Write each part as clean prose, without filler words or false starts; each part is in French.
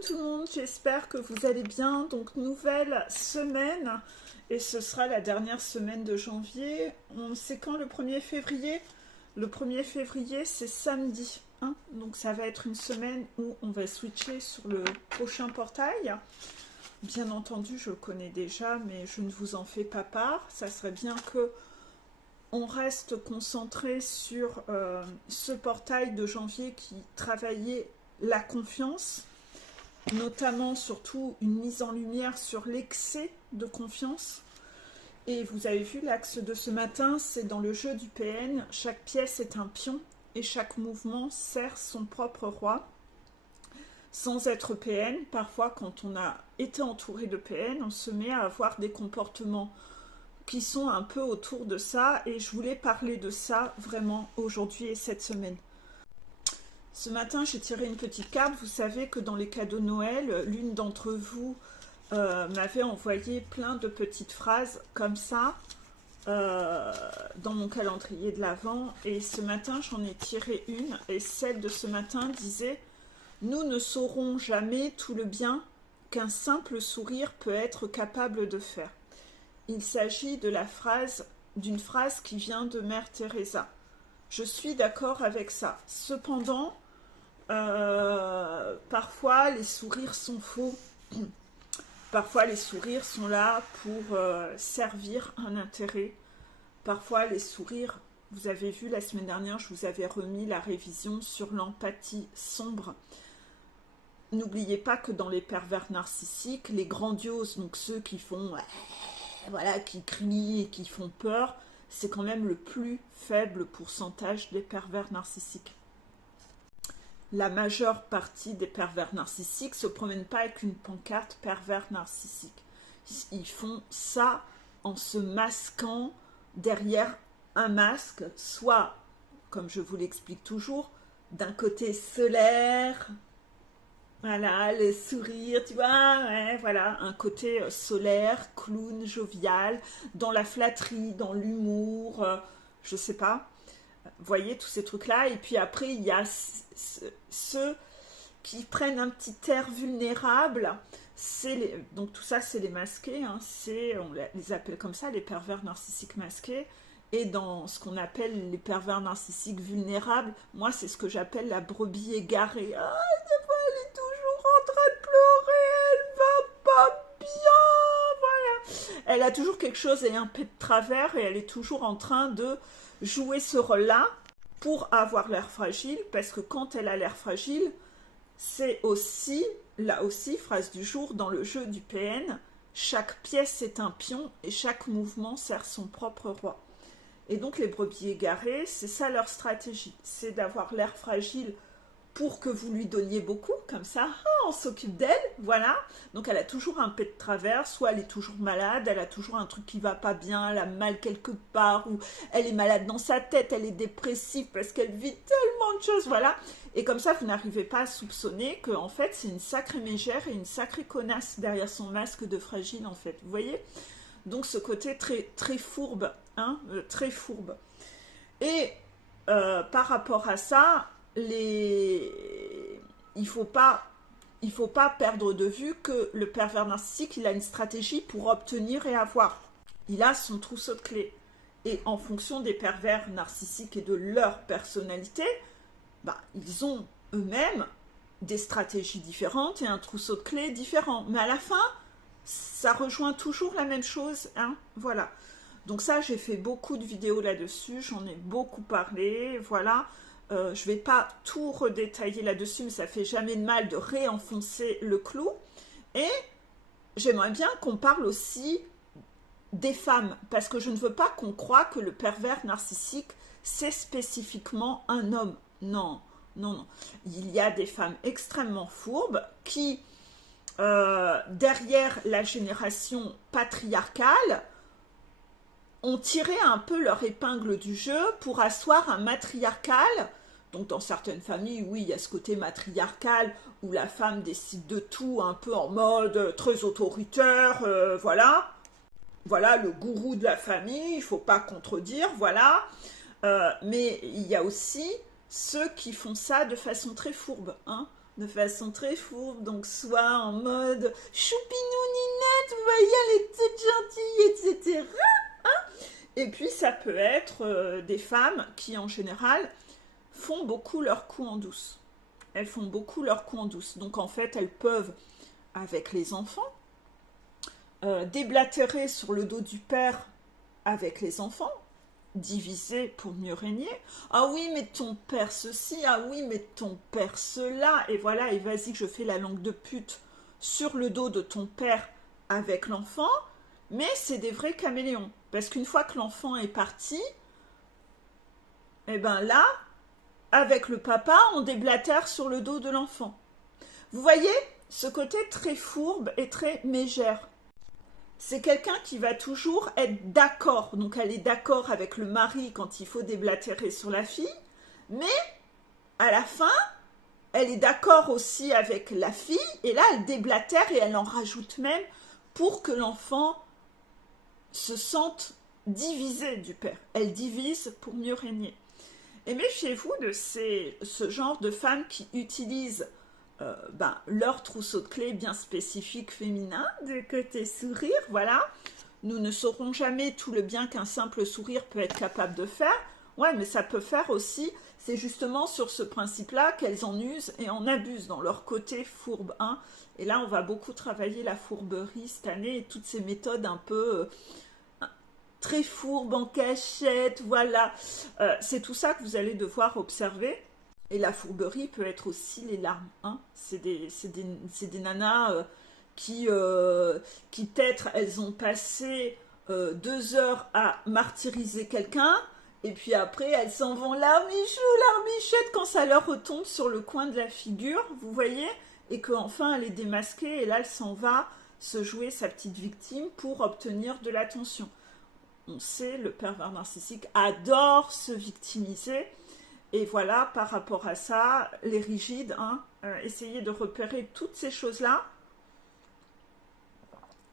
tout le monde, j'espère que vous allez bien. Donc nouvelle semaine et ce sera la dernière semaine de janvier. On sait quand le 1er février? Le 1er février c'est samedi, hein. Donc ça va être une semaine où on va switcher sur le prochain portail. Bien entendu je le connais déjà mais je ne vous en fais pas part. Ça serait bien que on reste concentré sur ce portail de janvier qui travaillait la confiance, notamment surtout une mise en lumière sur l'excès de confiance. Et vous avez vu l'axe de ce matin, c'est dans le jeu du PN, chaque pièce est un pion et chaque mouvement sert son propre roi. Sans être PN, parfois quand on a été entouré de PN, on se met à avoir des comportements qui sont un peu autour de ça, et je voulais parler de ça vraiment aujourd'hui et cette semaine. Ce matin, j'ai tiré une petite carte. Vous savez que dans les cadeaux Noël, l'une d'entre vous m'avait envoyé plein de petites phrases comme ça dans mon calendrier de l'Avent. Et ce matin, j'en ai tiré une. Et celle de ce matin disait « Nous ne saurons jamais tout le bien qu'un simple sourire peut être capable de faire. » Il s'agit de d'une phrase qui vient de Mère Teresa. Je suis d'accord avec ça. Cependant, parfois les sourires sont faux. Parfois les sourires sont là pour servir un intérêt. Parfois les sourires, vous avez vu la semaine dernière, je vous avais remis la révision sur l'empathie sombre. N'oubliez pas que dans les pervers narcissiques, les grandioses, donc ceux qui font, voilà, qui crient et qui font peur, c'est quand même le plus faible pourcentage des pervers narcissiques. La majeure partie des pervers narcissiques ne se promènent pas avec une pancarte pervers narcissique. Ils font ça en se masquant derrière un masque, soit, comme je vous l'explique toujours, d'un côté solaire, voilà, le sourire, tu vois, ouais, voilà, un côté solaire, clown, jovial, dans la flatterie, dans l'humour, je sais pas. Vous voyez, tous ces trucs-là. Et puis après, il y a ceux qui prennent un petit air vulnérable. Donc tout ça, c'est les masqués, hein, on les appelle comme ça, les pervers narcissiques masqués. Et dans ce qu'on appelle les pervers narcissiques vulnérables, moi, c'est ce que j'appelle la brebis égarée. Ah, elle est toujours en train de pleurer, elle va pas bien, voilà. Elle a toujours quelque chose et un peu de travers et elle est toujours en train de jouer ce rôle-là pour avoir l'air fragile, parce que quand elle a l'air fragile, c'est aussi, là aussi, phrase du jour, dans le jeu du PN, chaque pièce est un pion et chaque mouvement sert son propre roi. Et donc les brebis égarées, c'est ça leur stratégie, c'est d'avoir l'air fragile pour que vous lui donniez beaucoup, comme ça, on s'occupe d'elle, voilà. Donc elle a toujours un pet de travers, soit elle est toujours malade, elle a toujours un truc qui va pas bien, elle a mal quelque part, ou elle est malade dans sa tête, elle est dépressive parce qu'elle vit tellement de choses, voilà. Et comme ça, vous n'arrivez pas à soupçonner que en fait, c'est une sacrée mégère et une sacrée connasse derrière son masque de fragile, en fait, vous voyez. Donc ce côté très, très fourbe, hein, très fourbe. Et par rapport à ça, il faut pas perdre de vue que le pervers narcissique, il a une stratégie pour obtenir et avoir. Il a son trousseau de clés. Et en fonction des pervers narcissiques et de leur personnalité, ils ont eux-mêmes des stratégies différentes et un trousseau de clés différent. Mais à la fin, ça rejoint toujours la même chose, hein, voilà. Donc ça, j'ai fait beaucoup de vidéos là-dessus, j'en ai beaucoup parlé, voilà. Je ne vais pas tout redétailler là-dessus, mais ça fait jamais de mal de réenfoncer le clou. Et j'aimerais bien qu'on parle aussi des femmes, parce que je ne veux pas qu'on croie que le pervers narcissique, c'est spécifiquement un homme. Non, non, non. Il y a des femmes extrêmement fourbes qui, derrière la génération patriarcale, ont tiré un peu leur épingle du jeu pour asseoir un matriarcal. Donc dans certaines familles, oui, il y a ce côté matriarcal où la femme décide de tout, un peu en mode très autoritaire, voilà. Voilà le gourou de la famille, il ne faut pas contredire, voilà. Mais il y a aussi ceux qui font ça de façon très fourbe, hein. de façon très fourbe, donc soit en mode choupinou ninette, vous voyez, elle est toute gentille, etc. Et puis ça peut être des femmes qui en général font beaucoup leur coup en douce. Elles font beaucoup leur coup en douce. Donc en fait, elles peuvent, avec les enfants, déblatérer sur le dos du père avec les enfants, diviser pour mieux régner. Ah oui, mais ton père ceci, ah oui, mais ton père cela. Et voilà, et vas-y que je fais la langue de pute sur le dos de ton père avec l'enfant. Mais c'est des vrais caméléons. Parce qu'une fois que l'enfant est parti, et ben là, avec le papa, on déblatère sur le dos de l'enfant. Vous voyez, ce côté très fourbe et très mégère. C'est quelqu'un qui va toujours être d'accord. Donc elle est d'accord avec le mari quand il faut déblatérer sur la fille. Mais à la fin, elle est d'accord aussi avec la fille. Et là, elle déblatère et elle en rajoute même pour que l'enfant se sente divisé du père. Elle divise pour mieux régner. Et méfiez-vous de ce genre de femmes qui utilisent leur trousseau de clés bien spécifique féminin, de côté sourire, voilà. Nous ne saurons jamais tout le bien qu'un simple sourire peut être capable de faire. Ouais, mais ça peut faire aussi, c'est justement sur ce principe-là qu'elles en usent et en abusent dans leur côté fourbe. Hein. Et là, on va beaucoup travailler la fourberie cette année et toutes ces méthodes un peu très fourbes, en cachette, voilà. C'est tout ça que vous allez devoir observer. Et la fourberie peut être aussi les larmes. Hein. C'est des nanas qui peut-être, elles ont passé 2 heures à martyriser quelqu'un, et puis après, elles s'en vont larmichette, quand ça leur retombe sur le coin de la figure, vous voyez, et qu'enfin, elle est démasquée, et là, elle s'en va se jouer sa petite victime pour obtenir de l'attention. On sait, le pervers narcissique adore se victimiser. Et voilà, par rapport à ça, les rigides, hein, essayez de repérer toutes ces choses-là.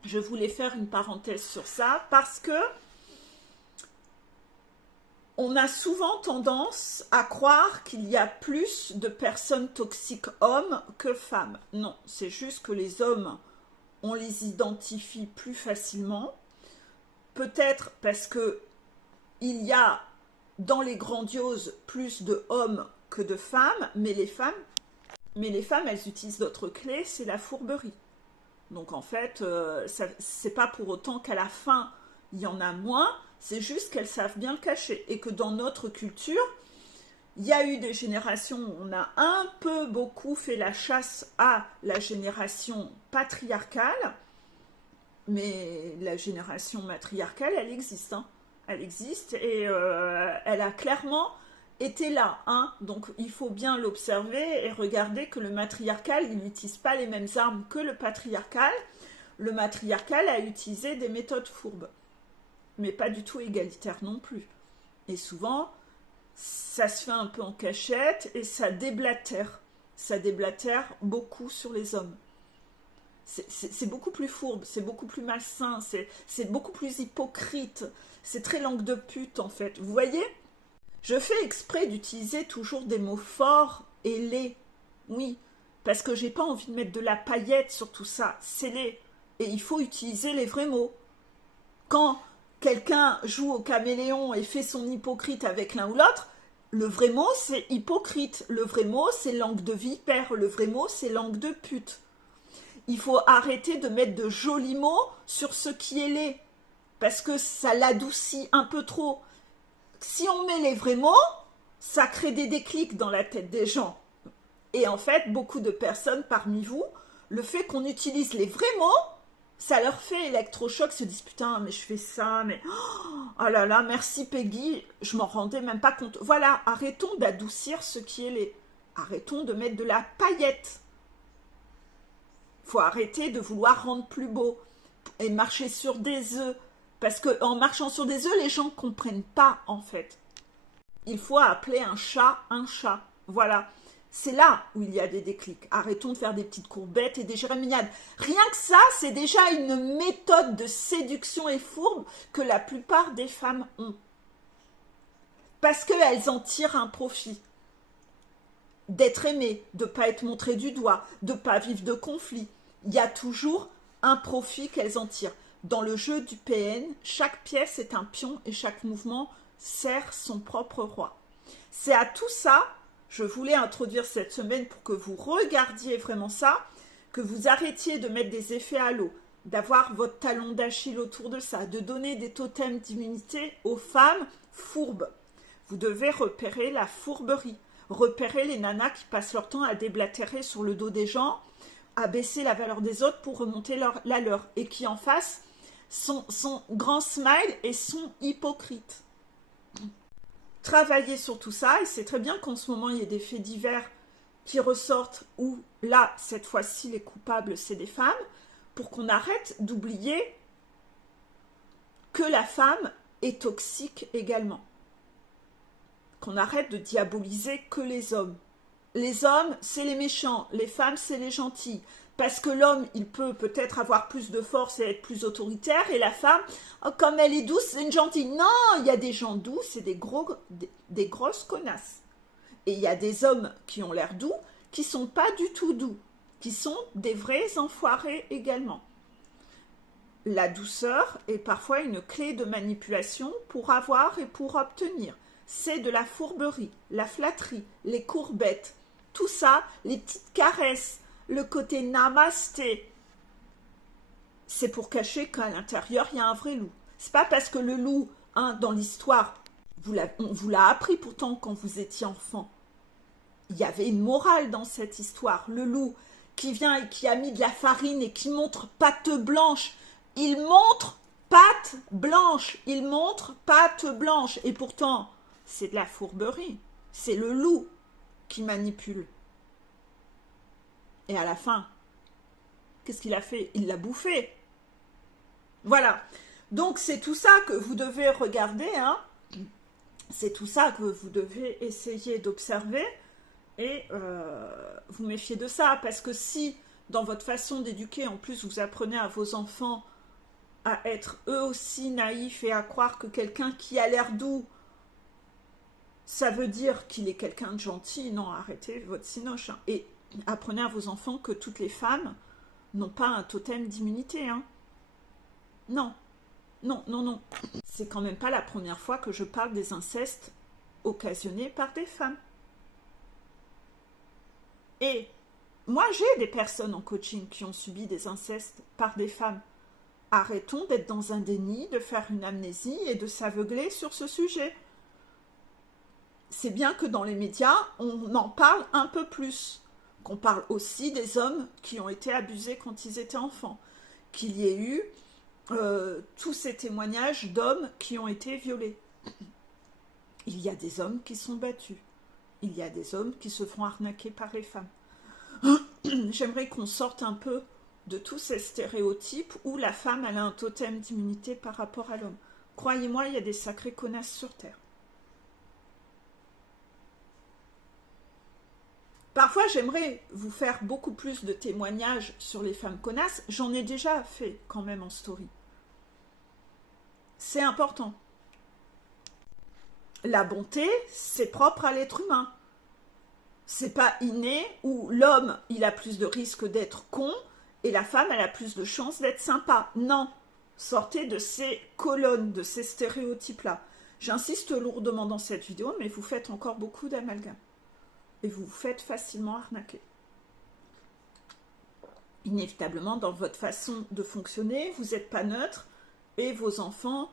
Je voulais faire une parenthèse sur ça parce que on a souvent tendance à croire qu'il y a plus de personnes toxiques hommes que femmes. Non, c'est juste que les hommes, on les identifie plus facilement. Peut-être parce que il y a dans les grandioses plus de hommes que de femmes, mais les femmes, elles utilisent d'autres clés, c'est la fourberie. Donc en fait, c'est pas pour autant qu'à la fin, il y en a moins, c'est juste qu'elles savent bien le cacher. Et que dans notre culture, il y a eu des générations où on a un peu beaucoup fait la chasse à la génération patriarcale, mais la génération matriarcale, elle existe, hein. Elle existe et elle a clairement été là. Hein. Donc il faut bien l'observer et regarder que le matriarcal, il n'utilise pas les mêmes armes que le patriarcal. Le matriarcal a utilisé des méthodes fourbes, mais pas du tout égalitaires non plus. Et souvent, ça se fait un peu en cachette et ça déblatère. Ça déblatère beaucoup sur les hommes. C'est beaucoup plus fourbe, c'est beaucoup plus malsain, c'est beaucoup plus hypocrite. C'est très langue de pute, en fait. Vous voyez? Je fais exprès d'utiliser toujours des mots forts et laids. Oui, parce que j'ai pas envie de mettre de la paillette sur tout ça. C'est laid. Et il faut utiliser les vrais mots. Quand quelqu'un joue au caméléon et fait son hypocrite avec l'un ou l'autre, le vrai mot, c'est hypocrite. Le vrai mot, c'est langue de vipère. Le vrai mot, c'est langue de pute. Il faut arrêter de mettre de jolis mots sur ce qui est laid. Parce que ça l'adoucit un peu trop. Si on met les vrais mots, ça crée des déclics dans la tête des gens. Et en fait, beaucoup de personnes parmi vous, le fait qu'on utilise les vrais mots, ça leur fait électrochoc, se disent putain, mais je fais ça, mais oh là là, merci Peggy, je m'en rendais même pas compte. Voilà, arrêtons d'adoucir ce qui est laid. Arrêtons de mettre de la paillette. Il faut arrêter de vouloir rendre plus beau et marcher sur des œufs. Parce qu'en marchant sur des œufs, les gens ne comprennent pas, en fait. Il faut appeler un chat. Voilà. C'est là où il y a des déclics. Arrêtons de faire des petites courbettes et des jérémiades. Rien que ça, c'est déjà une méthode de séduction et fourbe que la plupart des femmes ont. Parce qu'elles en tirent un profit. d'être aimé, de ne pas être montré du doigt, de ne pas vivre de conflit. Il y a toujours un profit qu'elles en tirent. Dans le jeu du PN, chaque pièce est un pion et chaque mouvement sert son propre roi. C'est à tout ça, je voulais introduire cette semaine pour que vous regardiez vraiment ça, que vous arrêtiez de mettre des effets à l'eau, d'avoir votre talon d'Achille autour de ça, de donner des totems d'immunité aux femmes fourbes. Vous devez repérer la fourberie, repérer les nanas qui passent leur temps à déblatérer sur le dos des gens, à baisser la valeur des autres pour remonter la leur, et qui en face sont grand smile et sont hypocrites. Travailler sur tout ça, et c'est très bien qu'en ce moment il y ait des faits divers qui ressortent où là, cette fois-ci, les coupables, c'est des femmes, pour qu'on arrête d'oublier que la femme est toxique également. Qu'on arrête de diaboliser que les hommes. Les hommes, c'est les méchants, les femmes, c'est les gentils. Parce que l'homme, il peut peut-être avoir plus de force et être plus autoritaire, et la femme, oh, comme elle est douce, c'est une gentille. Non, il y a des gens doux, c'est des grosses connasses. Et il y a des hommes qui ont l'air doux, qui sont pas du tout doux, qui sont des vrais enfoirés également. La douceur est parfois une clé de manipulation pour avoir et pour obtenir. C'est de la fourberie, la flatterie, les courbettes, tout ça, les petites caresses, le côté namasté. C'est pour cacher qu'à l'intérieur, il y a un vrai loup. C'est pas parce que le loup, dans l'histoire, on vous l'a appris pourtant quand vous étiez enfant. Il y avait une morale dans cette histoire. Le loup qui vient et qui a mis de la farine et qui montre patte blanche. Il montre patte blanche. Il montre patte blanche. Et pourtant, c'est de la fourberie. C'est le loup qui manipule. Et à la fin, qu'est-ce qu'il a fait? Il l'a bouffé. Voilà. Donc, c'est tout ça que vous devez regarder. C'est tout ça que vous devez essayer d'observer. Et vous méfiez de ça. Parce que si, dans votre façon d'éduquer, en plus, vous apprenez à vos enfants à être eux aussi naïfs et à croire que quelqu'un qui a l'air doux, ça veut dire qu'il est quelqu'un de gentil. Non, arrêtez votre cinoche. Et apprenez à vos enfants que toutes les femmes n'ont pas un totem d'immunité. Non. Non, non, non. C'est quand même pas la première fois que je parle des incestes occasionnés par des femmes. Et moi, j'ai des personnes en coaching qui ont subi des incestes par des femmes. Arrêtons d'être dans un déni, de faire une amnésie et de s'aveugler sur ce sujet. C'est bien que dans les médias, on en parle un peu plus. Qu'on parle aussi des hommes qui ont été abusés quand ils étaient enfants. Qu'il y ait eu tous ces témoignages d'hommes qui ont été violés. Il y a des hommes qui sont battus. Il y a des hommes qui se font arnaquer par les femmes. J'aimerais qu'on sorte un peu de tous ces stéréotypes où la femme elle a un totem d'immunité par rapport à l'homme. Croyez-moi, il y a des sacrées connasses sur Terre. Parfois, j'aimerais vous faire beaucoup plus de témoignages sur les femmes connasses. J'en ai déjà fait quand même en story. C'est important. La bonté, c'est propre à l'être humain. C'est pas inné où l'homme, il a plus de risques d'être con et la femme, elle a plus de chances d'être sympa. Non. Sortez de ces colonnes, de ces stéréotypes-là. J'insiste lourdement dans cette vidéo, mais vous faites encore beaucoup d'amalgames. Et vous vous faites facilement arnaquer. Inévitablement, dans votre façon de fonctionner, vous n'êtes pas neutre et vos enfants,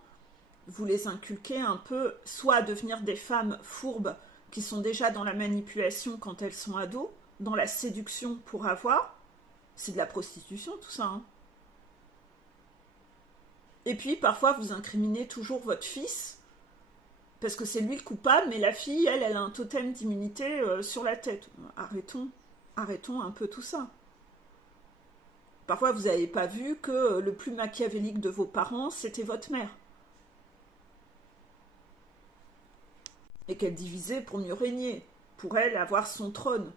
vous les inculquez un peu, soit à devenir des femmes fourbes qui sont déjà dans la manipulation quand elles sont ados, dans la séduction pour avoir, c'est de la prostitution tout ça. Et puis parfois vous incriminez toujours votre fils, parce que c'est lui le coupable, mais la fille, elle a un totem d'immunité sur la tête. Arrêtons un peu tout ça. Parfois, vous n'avez pas vu que le plus machiavélique de vos parents, c'était votre mère. Et qu'elle divisait pour mieux régner, pour elle avoir son trône.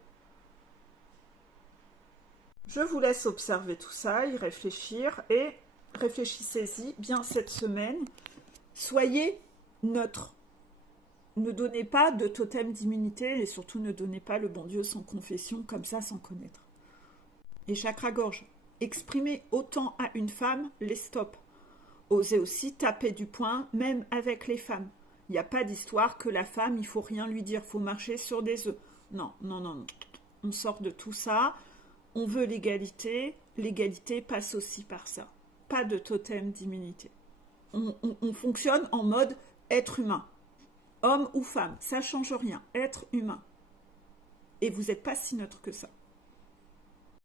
Je vous laisse observer tout ça, y réfléchir, et réfléchissez-y bien cette semaine. Soyez neutre. ne donnez pas de totem d'immunité et surtout ne donnez pas le bon Dieu sans confession, comme ça, sans connaître. Et chakra-gorge, exprimez autant à une femme les stops. Osez aussi taper du poing, même avec les femmes. Il n'y a pas d'histoire que la femme, il faut rien lui dire, il faut marcher sur des œufs. Non, non, non, non. On sort de tout ça. On veut l'égalité. L'égalité passe aussi par ça. Pas de totem d'immunité. On fonctionne en mode être humain. Homme ou femme, ça change rien. Être humain. Et vous n'êtes pas si neutre que ça.